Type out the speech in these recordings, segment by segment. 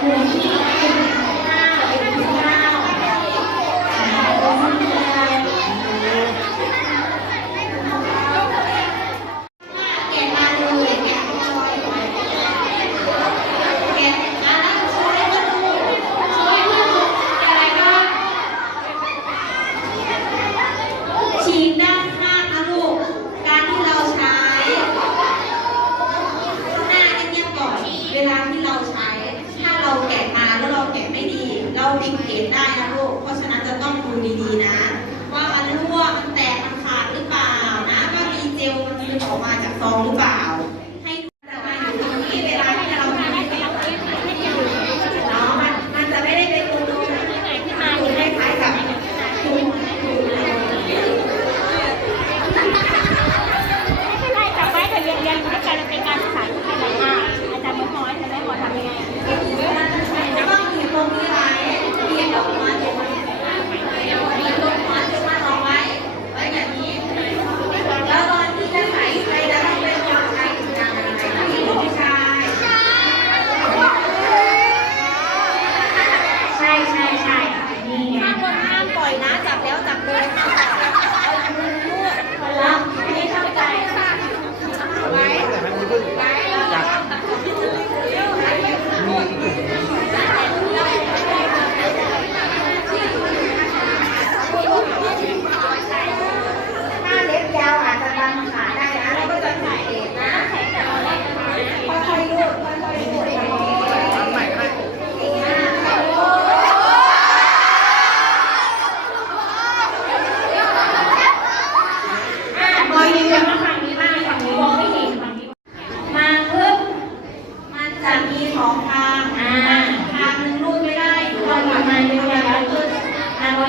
Thank you. ติดเกตได้นะลูก เพราะฉะนั้นจะต้องดูดีๆนะ ว่ามันรั่วมันแตกมันขาดหรือเปล่านะว่ามีเจลมันหลุดออกมาจากซองหรือเปล่า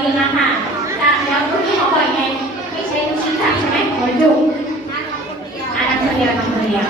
ดีมาค่ะจากแล้วทุกที่เขาบ่อยไงไม่ใช่ลูกชิ้นสับใช่ไหมขอจุกอาะาำคนเดียวทาคนเดียว